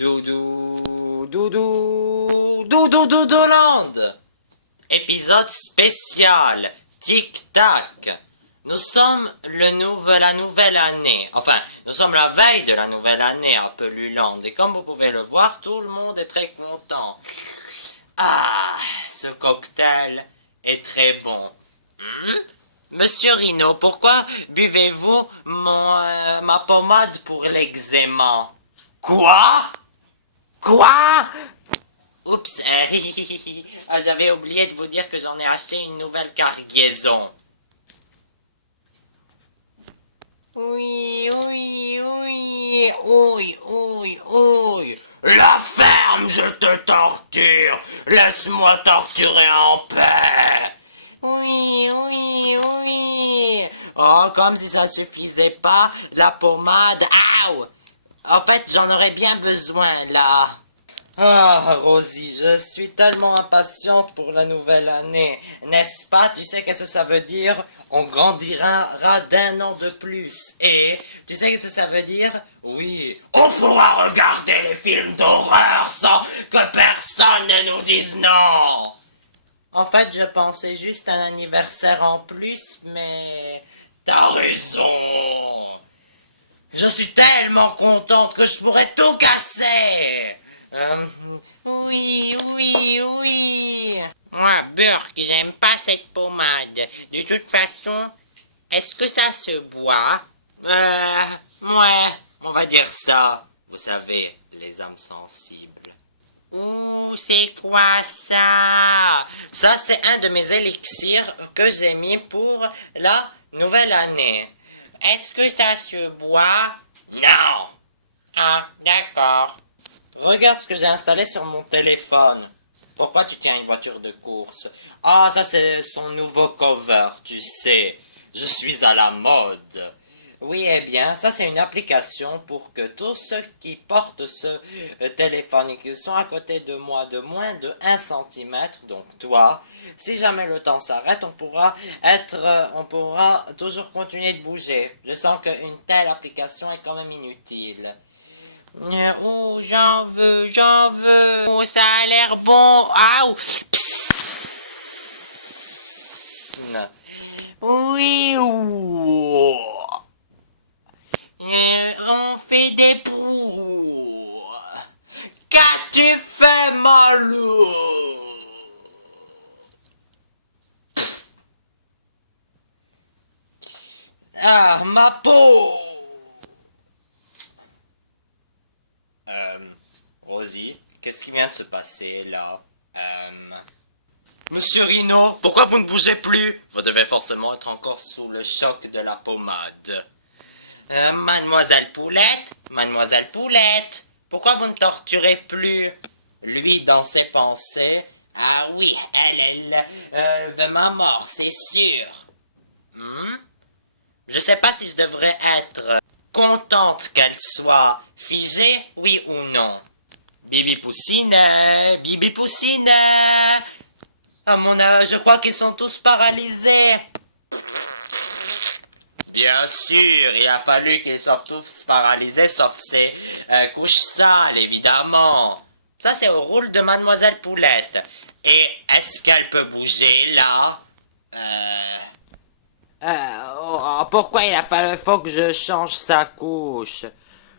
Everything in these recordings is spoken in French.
Doudou, doudou, doudou, doudouland. Épisode spécial, tic-tac. Nous sommes la nouvelle année. Enfin, nous sommes la veille de la nouvelle année à Peluland. Et comme vous pouvez le voir, tout le monde est très content. Ah, ce cocktail est très bon. Monsieur Rhino, pourquoi buvez-vous ma pommade pour l'eczéma? Quoi? Quoi? Oups, j'avais oublié de vous dire que j'en ai acheté une nouvelle cargaison. Oui. La ferme, je te torture. Laisse-moi torturer en paix. Oui. Oh, comme si ça suffisait pas, la pommade. Aouh! En fait, j'en aurais bien besoin, là. Ah, Rosie, je suis tellement impatiente pour la nouvelle année. N'est-ce pas? Tu sais qu'est-ce que ça veut dire? On grandira d'un an de plus. Et tu sais qu'est-ce que ça veut dire? Oui. On pourra regarder les films d'horreur sans que personne ne nous dise non. En fait, je pensais juste à un anniversaire en plus, mais... T'as raison. Je suis tellement contente que je pourrais tout casser. Oui. Moi, Burk, j'aime pas cette pommade. De toute façon, est-ce que ça se boit? Ouais, on va dire ça. Vous savez, les âmes sensibles. Ouh, c'est quoi ça? Ça, c'est un de mes élixirs que j'ai mis pour la nouvelle année. Est-ce que ça se boit? Non. Ah, d'accord. Regarde ce que j'ai installé sur mon téléphone. Pourquoi tu tiens une voiture de course? Ah, ça c'est son nouveau cover, tu sais. Je suis à la mode. Oui, eh bien, ça c'est une application pour que tous ceux qui portent ce téléphone et qui sont à côté de moi de moins de 1 cm, donc toi, si jamais le temps s'arrête, on pourra toujours continuer de bouger. Je sens qu'une telle application est quand même inutile. Oh, j'en veux. Oh, ça a l'air bon. Aouh. Psst. Oui. On fait des proues. Qu'as-tu fait, Malou? Ah, ma peau. Rosie, qu'est-ce qui vient de se passer là? Monsieur Rhino, pourquoi vous ne bougez plus? Vous devez forcément être encore sous le choc de la pommade. Mademoiselle Poulette, pourquoi vous ne torturez plus? Lui, dans ses pensées, ah oui, elle veut ma mort, c'est sûr. Je sais pas si je devrais être contente qu'elle soit figée, oui ou non. Bibi Poussine. Ah je crois qu'ils sont tous paralysés. Bien sûr, il a fallu qu'ils soient tous paralysés, sauf ces couches sales, évidemment. Ça, c'est au rôle de Mademoiselle Poulette. Et est-ce qu'elle peut bouger, là? Pourquoi faut que je change sa couche?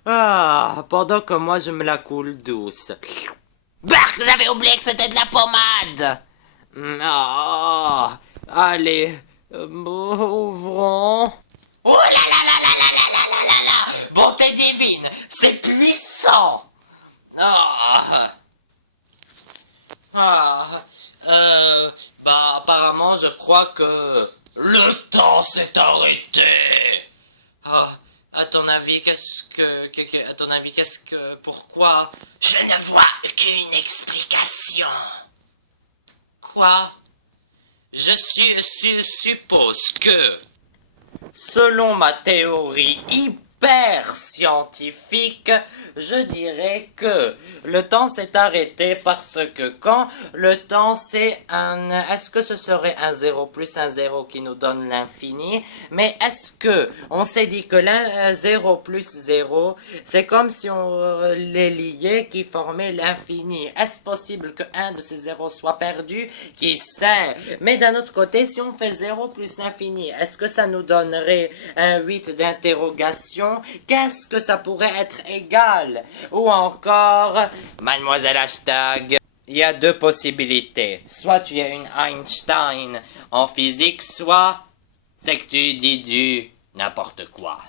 Ah, pendant que moi je me la coule douce. Bark, j'avais oublié que c'était de la pommade. Oh, allez, ouvrons. Oh là là. Bonté divine, c'est puissant. Apparemment, je crois que le temps s'est arrêté. À ton avis, pourquoi? Je ne vois aucune explication. Quoi? Je suppose que, selon ma théorie super scientifique, je dirais que le temps s'est arrêté parce que quand le temps c'est un... Est-ce que ce serait un 0 plus un 0 qui nous donne l'infini? Mais est-ce que on s'est dit que l'un 0 plus 0, c'est comme si on les liait qui formaient l'infini? Est-ce possible que un de ces zéros soit perdu? Qui sait? Mais d'un autre côté, si on fait 0 plus l'infini, est-ce que ça nous donnerait un 8 d'interrogation? Qu'est-ce que ça pourrait être égal? Ou encore, Mademoiselle Hashtag, il y a deux possibilités. Soit tu es une Einstein en physique, soit c'est que tu dis du n'importe quoi.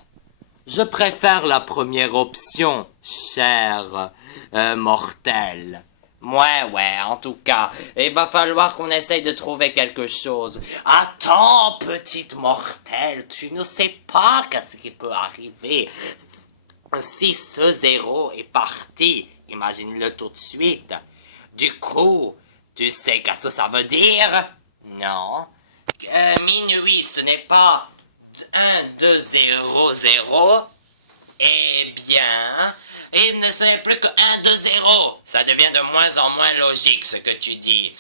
Je préfère la option, cher mortel. Ouais, en tout cas, il va falloir qu'on essaye de trouver quelque chose. Attends, petite mortelle, tu ne sais pas qu'est-ce qui peut arriver. Si ce zéro est parti, imagine-le tout de suite. Du coup, tu sais qu'est-ce que ça veut dire? Non. Minuit, ce n'est pas 1, 2, 0, 0. Eh bien, il ne serait plus que 1, 2, 0. Ça devient de moins en moins logique ce que tu dis.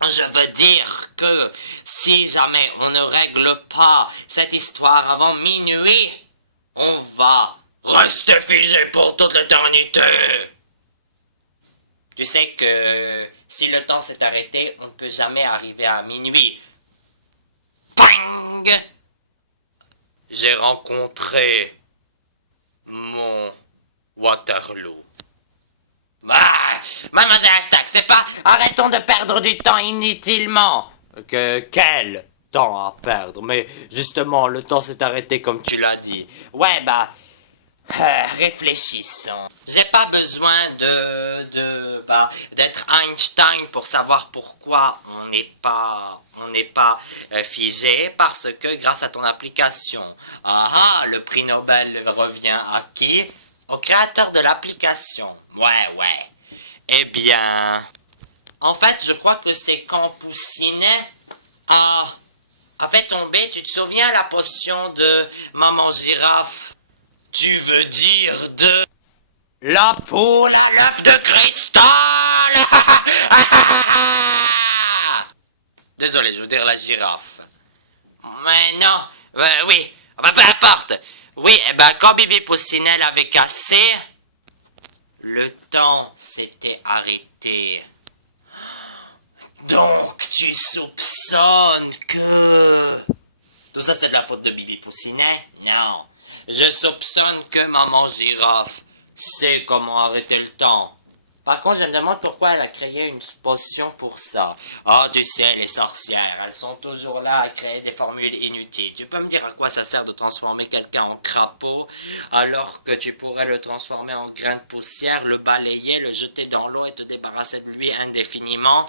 Je veux dire que si jamais on ne règle pas cette histoire avant minuit, on va rester figé pour toute l'éternité. Tu sais que si le temps s'est arrêté, on ne peut jamais arriver à minuit. Ping! J'ai rencontré mon Waterloo. Mademoiselle Hashtag, c'est pas... Arrêtons de perdre du temps inutilement. Quel temps à perdre? Mais justement, le temps s'est arrêté comme tu l'as dit. Ouais, réfléchissons. J'ai pas besoin d'être Einstein pour savoir pourquoi on n'est pas figé, parce que grâce à ton application. Le prix Nobel revient à qui? Au créateur de l'application. Ouais. Eh bien, en fait, je crois que c'est quand Poussinet a fait tomber, tu te souviens, la potion de Maman Girafe? Tu veux dire de la poule à l'œuf de cristal? Désolé, je veux dire la girafe. Mais non, oui, peu importe. Oui, quand Bibi Poussinet l'avait cassé, le temps s'était arrêté. Donc tu soupçonnes que... Tout ça c'est de la faute de Bibi Poussinet? Non. Je soupçonne que Maman Girafe sait comment arrêter le temps. Par contre, je me demande pourquoi elle a créé une potion pour ça. Tu sais, les sorcières, elles sont toujours là à créer des formules inutiles. Tu peux me dire à quoi ça sert de transformer quelqu'un en crapaud, alors que tu pourrais le transformer en grain de poussière, le balayer, le jeter dans l'eau et te débarrasser de lui indéfiniment?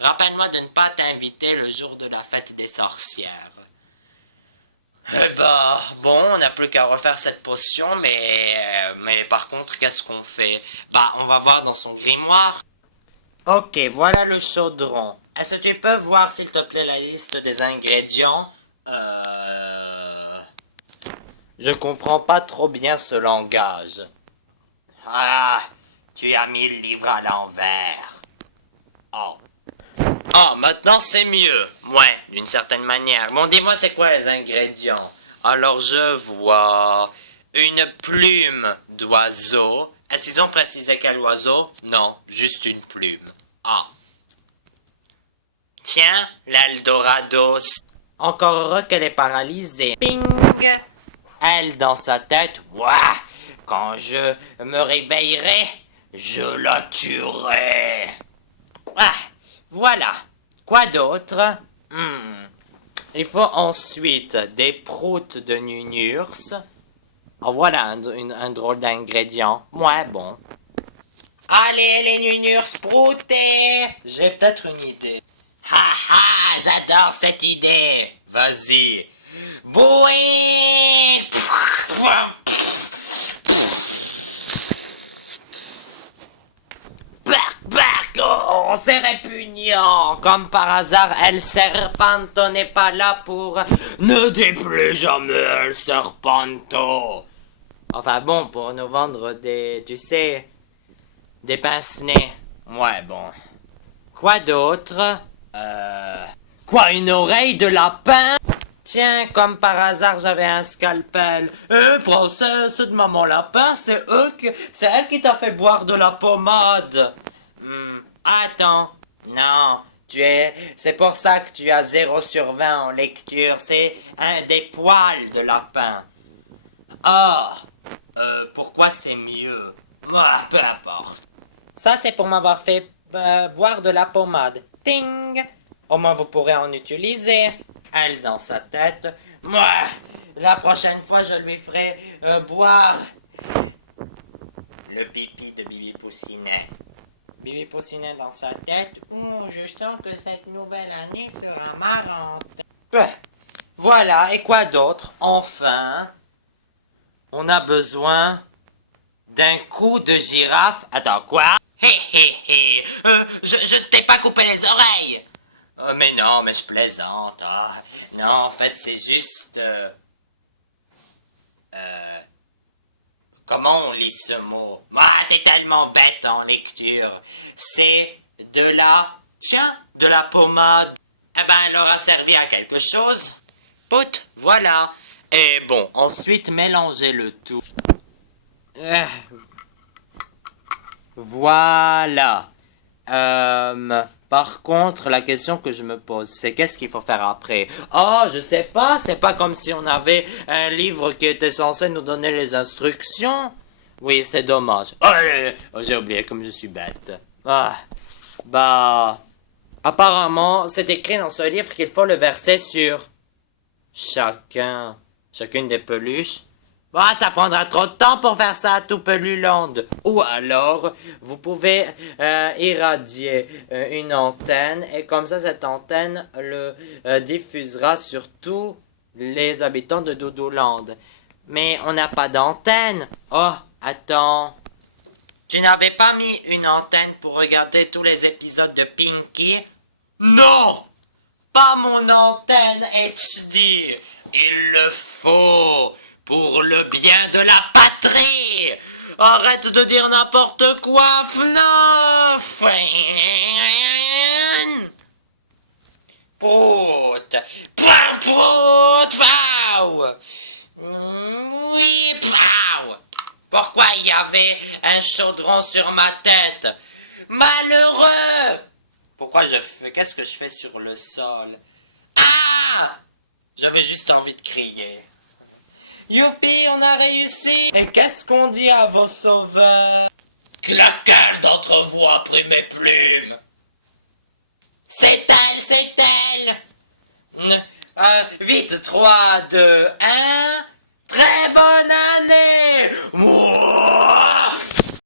Rappelle-moi de ne pas t'inviter le jour de la fête des sorcières. Bon, on n'a plus qu'à refaire cette potion, mais par contre, qu'est-ce qu'on fait? On va voir dans son grimoire. Ok, voilà le chaudron. Est-ce que tu peux voir, s'il te plaît, la liste des ingrédients? Je comprends pas trop bien ce langage. Tu as mis le livre à l'envers. Maintenant c'est mieux. Ouais, d'une certaine manière. Bon, dis-moi, c'est quoi les ingrédients? Alors, je vois une plume d'oiseau. Est-ce qu'ils ont précisé quel oiseau? Non, juste une plume. Tiens, l'Eldorado. Encore heureux qu'elle est paralysée. Ping! Elle dans sa tête. Ouah! Quand je me réveillerai, je la tuerai. Voilà. Quoi d'autre? Il faut ensuite des proutes de Nunurs. Voilà un drôle d'ingrédient. Ouais, bon. Allez, les Nunurs broutés! J'ai peut-être une idée. J'adore cette idée. Vas-y. Boué! non, c'est répugnant. Comme par hasard, El Serpanto n'est pas là pour... Ne dis plus jamais El Serpanto. Enfin bon, pour nous vendre des... Tu sais... Des pince-nez. Ouais, bon. Quoi d'autre? Quoi, une oreille de lapin? Tiens, comme par hasard, j'avais un scalpel. Princesse de maman lapin, c'est elle qui t'a fait boire de la pommade. Attends, non, c'est pour ça que tu as 0 sur 20 en lecture, c'est un des poils de lapin. Ah, pourquoi c'est mieux? Ah, peu importe. Ça, c'est pour m'avoir fait boire de la pommade. Ting! Au moins, vous pourrez en utiliser. Elle dans sa tête. Moi, la prochaine fois, je lui ferai boire le pipi de Bibi Poussinet. Bibi Poussinet dans sa tête. Je sens que cette nouvelle année sera marrante. Voilà, et quoi d'autre? Enfin, on a besoin d'un coup de girafe. Attends, quoi? Hé hé hé, je ne t'ai pas coupé les oreilles. Mais non, mais je plaisante. Ah. Non, en fait, c'est juste... comment on lit ce mot? Ah, t'es tellement bête en lecture. C'est de la... Tiens, de la pommade. Eh ben, elle aura servi à quelque chose. Pout, voilà. Et bon, ensuite, mélangez le tout. Voilà. Par contre, la question que je me pose, c'est qu'est-ce qu'il faut faire après? Oh, je sais pas, c'est pas comme si on avait un livre qui était censé nous donner les instructions. Oui, c'est dommage. Oh, j'ai oublié comme je suis bête. Ah, bah... Apparemment, c'est écrit dans ce livre qu'il faut le verser sur chacune des peluches. Bah, ça prendra trop de temps pour faire ça à tout Pelulande. Ou alors, vous pouvez irradier une antenne et comme ça, cette antenne le diffusera sur tous les habitants de Doudouland. Mais on n'a pas d'antenne. Oh, attends. Tu n'avais pas mis une antenne pour regarder tous les épisodes de Pinky? Non! Pas mon antenne HD. Il le faut. Pour le bien de la patrie! Arrête de dire n'importe quoi, FNAF! Pout! Pout! Pout! Oui, pow! Pourquoi il y avait un chaudron sur ma tête? Malheureux! Qu'est-ce que je fais sur le sol? Ah! J'avais juste envie de crier. Youpi, on a réussi! Et qu'est-ce qu'on dit à vos sauveurs? Que lequel d'entre vous a pris mes plumes? C'est elle! Vite, 3, 2, 1... Très bonne année! Mouah!